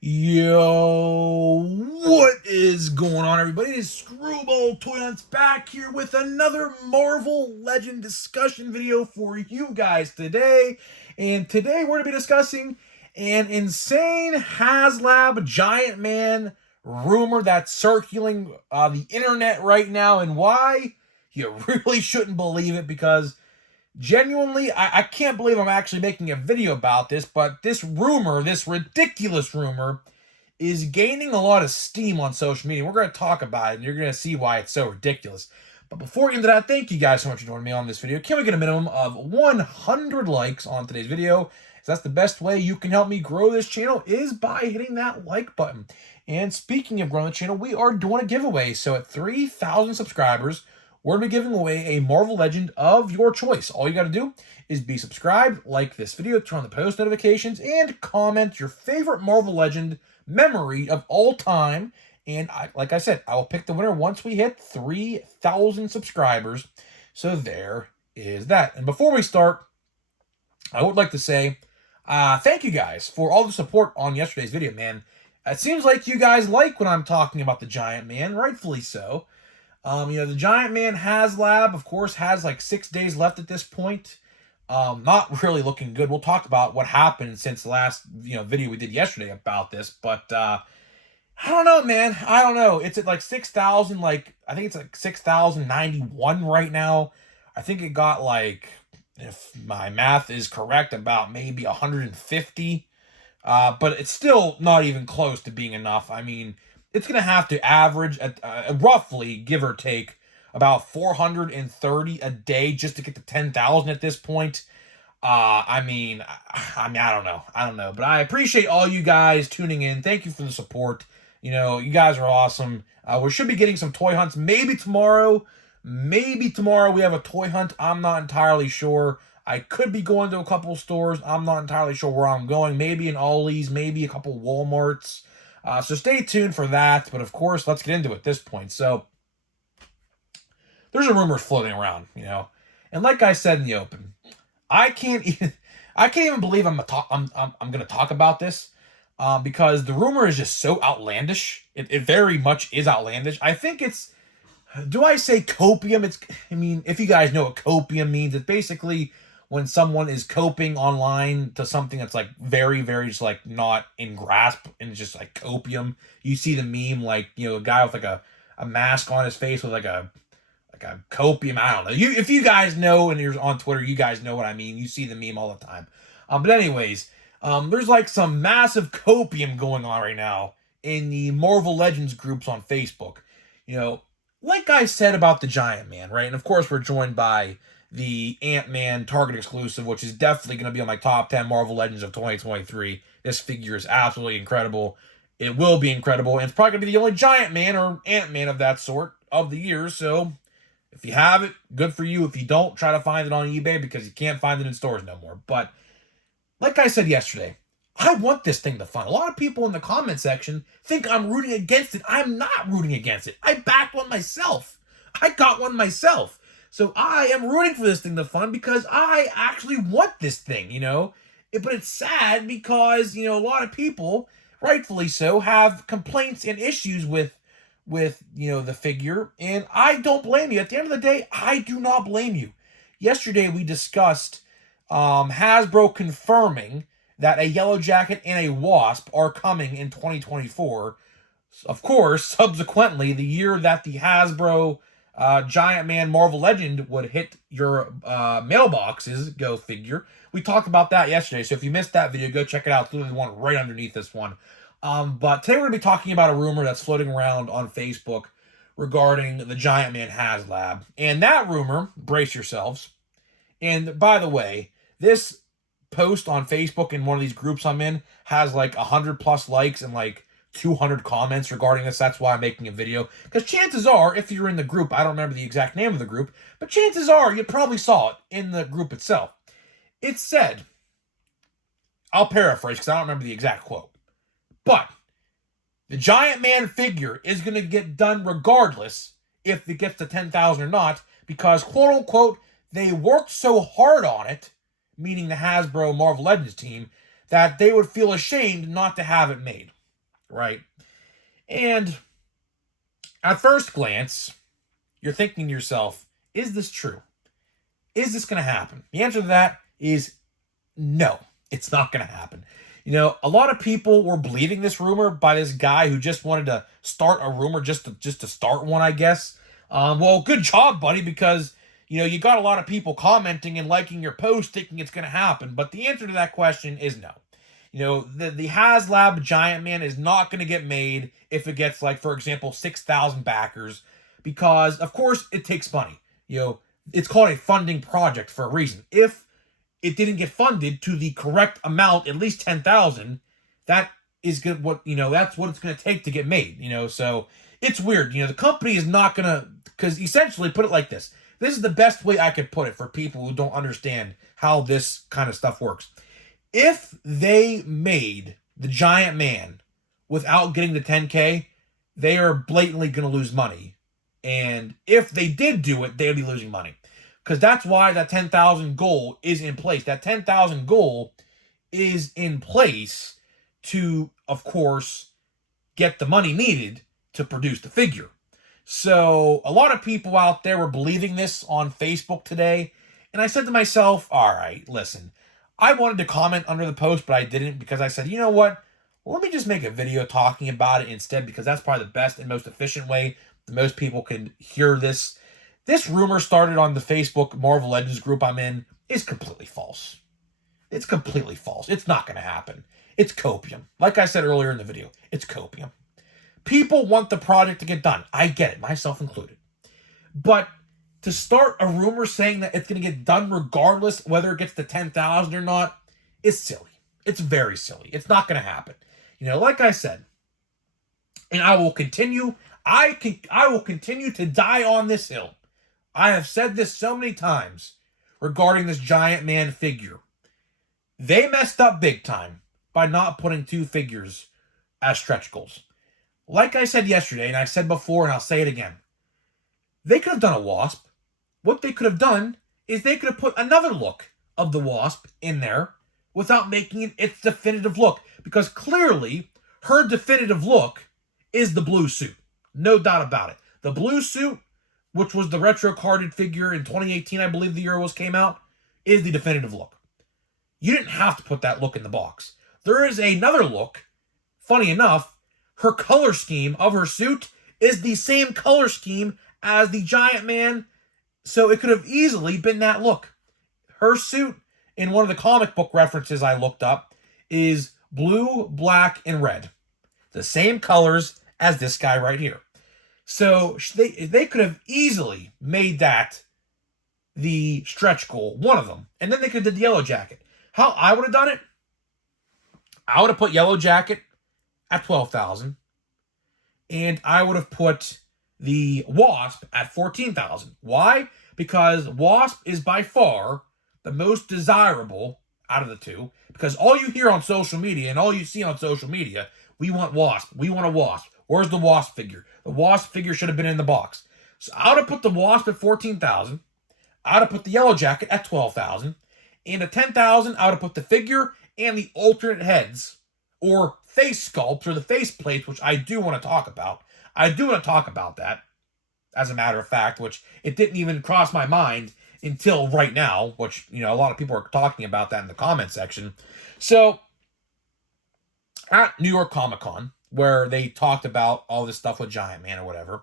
Yo, what is going on, everybody? It is Screwball Toy Hunts back here with another Marvel Legend discussion video for you guys today. And today we're going to be discussing an insane Haslab Giant Man rumor that's circulating the internet right now, and why you really shouldn't believe it, because genuinely, I can't believe I'm actually making a video about this, but this rumor, this ridiculous rumor, is gaining a lot of steam on social media. We're going to talk about it, and you're going to see why it's so ridiculous. But before we get into that, thank you guys so much for joining me on this video. Can we get a minimum of 100 likes on today's video? So that's the best way you can help me grow this channel, is by hitting that like button. And speaking of growing the channel, we are doing a giveaway. So at 3,000 subscribers, we're going to be giving away a Marvel Legend of your choice. All you got to do is be subscribed, like this video, turn on the post notifications, and comment your favorite Marvel Legend memory of all time. And like I said, I will pick the winner once we hit 3,000 subscribers. So there is that. And before we start, I would like to say thank you guys for all the support on yesterday's video, man. It seems like you guys like when I'm talking about the Giant Man, rightfully so. The Giant Man Haslab, of course, has like 6 days left at this point. Not really looking good. We'll talk about what happened since the last, video we did yesterday about this. But, I don't know, man. I don't know. It's at like 6,000, I think it's like 6,091 right now. I think it got like, if my math is correct, about maybe 150. But it's still not even close to being enough. I mean, it's going to have to average at roughly, give or take, about 430 a day just to get to 10,000 at this point. I mean, I don't know. I don't know. But I appreciate all you guys tuning in. Thank you for the support. You guys are awesome. We should be getting some toy hunts maybe tomorrow. Maybe tomorrow we have a toy hunt. I'm not entirely sure. I could be going to a couple stores. I'm not entirely sure where I'm going. Maybe an Ollie's, maybe a couple Walmarts. So stay tuned for that. But of course, let's get into it at this point. So there's a rumor floating around, and like I said in the open, I can't even believe I'm going to talk about this, because the rumor is just so outlandish. It very much is outlandish. I think it's, do I say copium? If you guys know what copium means, it's basically when someone is coping online to something that's like very, very just like not in grasp, and it's just like copium. You see the meme, like, a guy with like a mask on his face with like a copium. I don't know. If you guys know, and you're on Twitter, you guys know what I mean. You see the meme all the time. But anyways, there's like some massive copium going on right now in the Marvel Legends groups on Facebook. Like I said about the Giant Man, right? And of course, we're joined by the Ant-Man Target exclusive, which is definitely going to be on my top 10 Marvel Legends of 2023. This figure is absolutely incredible. It will be incredible, and it's probably going to be the only Giant Man or Ant-Man of that sort of the year. So if you have it, good for you. If you don't, try to find it on eBay, because you can't find it in stores no more. But like I said yesterday, I want this thing to fun. A lot of people in the comment section think I'm rooting against it. I'm not rooting against it. I backed one myself. I got one myself. So I am rooting for this thing to fun, because I actually want this thing, But it's sad because, a lot of people, rightfully so, have complaints and issues with the figure, and I don't blame you. At the end of the day, I do not blame you. Yesterday we discussed Hasbro confirming that a Yellow Jacket and a Wasp are coming in 2024. Of course, subsequently, the year that the Hasbro Giant Man Marvel Legend would hit your mailboxes, go figure. We talked about that yesterday, so if you missed that video, go check it out. It's literally the one right underneath this one. But today we're going to be talking about a rumor that's floating around on Facebook regarding the Giant Man Haslab. And that rumor, brace yourselves. And by the way, this post on Facebook in one of these groups I'm in has like 100 plus likes and like 200 comments regarding this. That's why I'm making a video. Because chances are, if you're in the group, I don't remember the exact name of the group, but chances are you probably saw it in the group itself. It said, I'll paraphrase because I don't remember the exact quote, but the Giant Man figure is going to get done regardless if it gets to 10,000 or not, because, quote unquote, they worked so hard on it, meaning the Hasbro Marvel Legends team, that they would feel ashamed not to have it made. right? And at first glance, you're thinking to yourself, is this true? Is this going to happen? The answer to that is no, it's not going to happen. You know, a lot of people were believing this rumor by this guy who just wanted to start a rumor just to start one, I guess. Well, good job, buddy, because, you know, you got a lot of people commenting and liking your post thinking it's going to happen. But the answer to that question is no. You know, the Haslab Giant Man is not going to get made if it gets, like, for example, 6,000 backers, because, of course, it takes money. You know, it's called a funding project for a reason. If it didn't get funded to the correct amount, at least 10,000, that is good. What, you know, that's what it's going to take to get made, you know. So it's weird. You know, the company is not going to, because essentially, put it like this. This is the best way I could put it for people who don't understand how this kind of stuff works. If they made the Giant Man without getting the 10K, they are blatantly going to lose money. And if they did do it, they'd be losing money. Because that's why that 10,000 goal is in place. That 10,000 goal is in place to, of course, get the money needed to produce the figure. So a lot of people out there were believing this on Facebook today. And I said to myself, all right, listen, I wanted to comment under the post, but I didn't, because I said, you know what? Let me just make a video talking about it instead, because that's probably the best and most efficient way that most people can hear this. This rumor started on the Facebook Marvel Legends group I'm in is completely false. It's completely false. It's not going to happen. It's copium. Like I said earlier in the video, it's copium. People want the project to get done. I get it, myself included. But to start a rumor saying that it's going to get done regardless whether it gets to 10,000 or not is silly. It's very silly. It's not going to happen. You know, like I said, and I will continue. I will continue to die on this hill. I have said this so many times regarding this Giant Man figure. They messed up big time by not putting two figures as stretch goals. Like I said yesterday, and I said before, and I'll say it again. They could have done a Wasp. What they could have done is they could have put another look of the Wasp in there without making it its definitive look. Because clearly, her definitive look is the blue suit. No doubt about it. The blue suit, which was the retro carded figure in 2018, I believe the year was came out, is the definitive look. You didn't have to put that look in the box. There is another look. Funny enough, her color scheme of her suit is the same color scheme as the Giant Man, so it could have easily been that look. Her suit, in one of the comic book references I looked up, is blue, black, and red. The same colors as this guy right here. So they could have easily made that the stretch goal, one of them. And then they could have did the Yellow Jacket. How I would have done it? I would have put Yellow Jacket at 12,000. And I would have put the Wasp at 14,000. Why? Because Wasp is by far the most desirable out of the two. Because all you hear on social media and all you see on social media, we want Wasp. We want a Wasp. Where's the Wasp figure? The Wasp figure should have been in the box. So I would have put the Wasp at 14,000. I would have put the Yellow Jacket at 12,000. And at 10,000, I would have put the figure and the alternate heads, or face sculpts, or the face plates, which I do want to talk about. I do want to talk about that, as a matter of fact, which it didn't even cross my mind until right now, which, you know, a lot of people are talking about that in the comment section. So, at New York Comic Con, where they talked about all this stuff with Giant Man or whatever,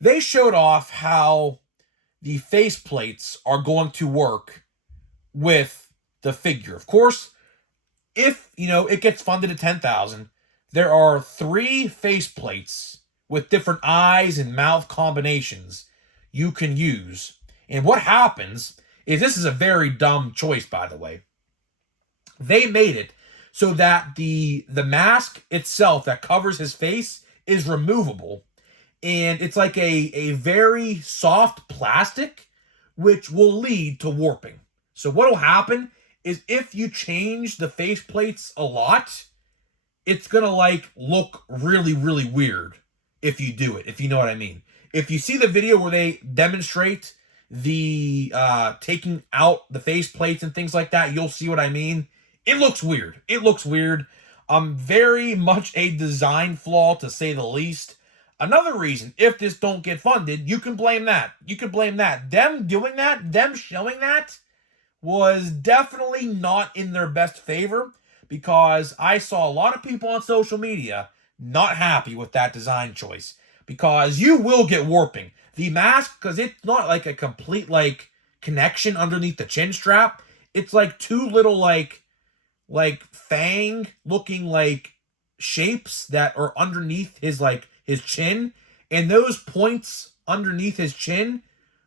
they showed off how the face plates are going to work with the figure. Of course, if, you know, it gets funded at 10,000, there are 3 face plates with different eyes and mouth combinations you can use. And what happens is, this is a very dumb choice, by the way. They made it so that the mask itself that covers his face is removable. And it's like a very soft plastic, which will lead to warping. So what will happen is, if you change the face plates a lot, it's going to like look really, really weird if you do it, if you know what I mean. If you see the video where they demonstrate the taking out the face plates and things like that, you'll see what I mean. It looks weird. It looks weird. Very much a design flaw, to say the least. Another reason, if this don't get funded, you can blame that. You can blame that. Them doing that, them showing that, was definitely not in their best favor, because I saw a lot of people on social media not happy with that design choice, because you will get warping. The mask, because it's not like a complete like connection underneath the chin strap. It's like two little like fang looking like shapes that are underneath his chin, and those points underneath his chin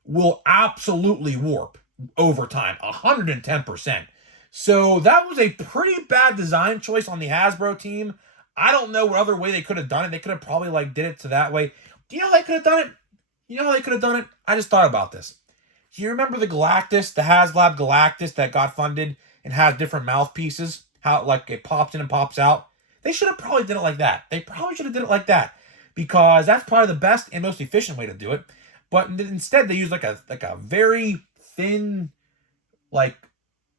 will absolutely warp over time, 110%. So that was a pretty bad design choice on the Hasbro team. I don't know what other way they could have done it. They could have probably like did it to that way. Do you know how they could have done it? You know how they could have done it? I just thought about this. Do you remember the Galactus, the Haslab Galactus that got funded and has different mouthpieces? How like it pops in and pops out? They should have probably did it like that. They probably should have did it like that, because that's probably the best and most efficient way to do it. But instead, they use like a very thin, like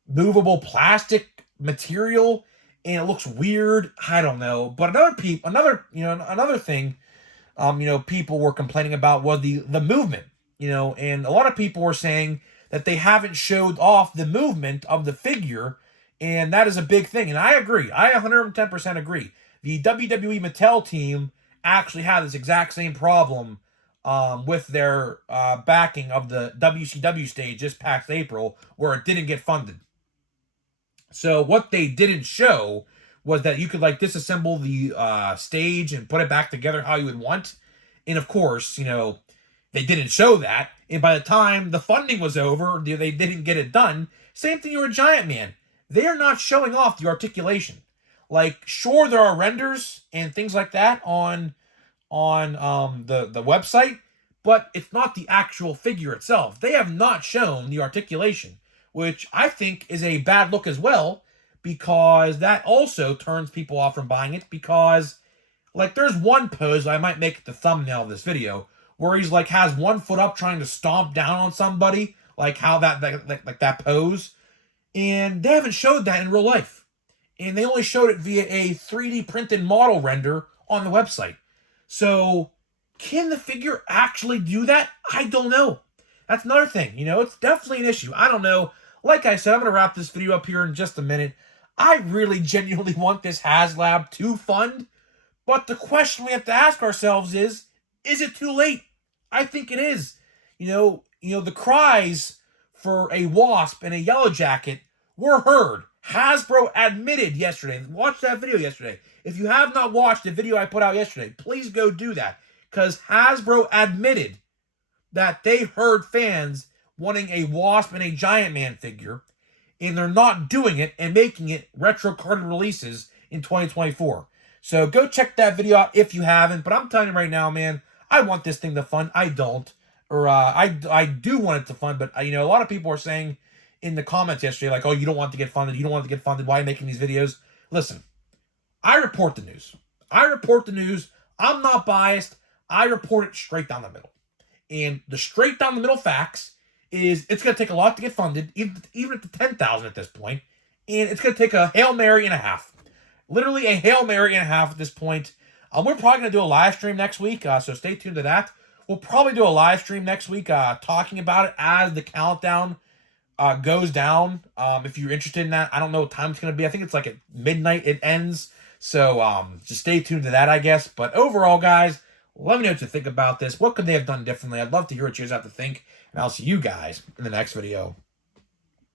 movable plastic material, and it looks weird. I don't know. But another thing, people were complaining about was the movement. And a lot of people were saying that they haven't showed off the movement of the figure, and that is a big thing. And I agree. I 110% agree. The WWE Mattel team actually had this exact same problem with their backing of the WCW stage this past April, where it didn't get funded. So what they didn't show was that you could like disassemble the stage and put it back together how you would want. And of course, they didn't show that. And by the time the funding was over, they didn't get it done. Same thing with Giant Man. They are not showing off the articulation. Like, sure, there are renders and things like that on the website, but it's not the actual figure itself. They have not shown the articulation, which I think is a bad look as well, because that also turns people off from buying it. Because like there's one pose I might make the thumbnail of this video where he's like has one foot up trying to stomp down on somebody, like how that pose, and they haven't showed that in real life, and they only showed it via a 3D printed model render on the website. So can the figure actually do that? I don't know. That's another thing. It's definitely an issue. I don't know. Like I said, I'm going to wrap this video up here in just a minute. I really genuinely want this Haslab to fund, but the question we have to ask ourselves is it too late? I think it is. The cries for a Wasp and a Yellow Jacket were heard. Hasbro admitted yesterday. Watch that video yesterday. If you have not watched the video I put out yesterday, please go do that, because Hasbro admitted that they heard fans wanting a Wasp and a Giant Man figure, and they're not doing it and making it retro carded releases in 2024. So go check that video out if you haven't. But I'm telling you right now, man, I want this thing to fund. I don't. I do want it to fund, but a lot of people are saying in the comments yesterday, like, oh, you don't want it to get funded. You don't want it to get funded. Why are you making these videos? Listen, I report the news. I'm not biased. I report it straight down the middle. And the straight down the middle facts is it's going to take a lot to get funded, even at the 10,000 at this point. And it's going to take a Hail Mary and a half. Literally a Hail Mary and a half at this point. We're probably going to do a live stream next week, so stay tuned to that. We'll probably do a live stream next week talking about it as the countdown goes down. If you're interested in that, I don't know what time it's going to be. I think it's like at midnight it ends. So just stay tuned to that, I guess. But overall, guys, let me know what you think about this. What could they have done differently? I'd love to hear what you guys have to think. And I'll see you guys in the next video.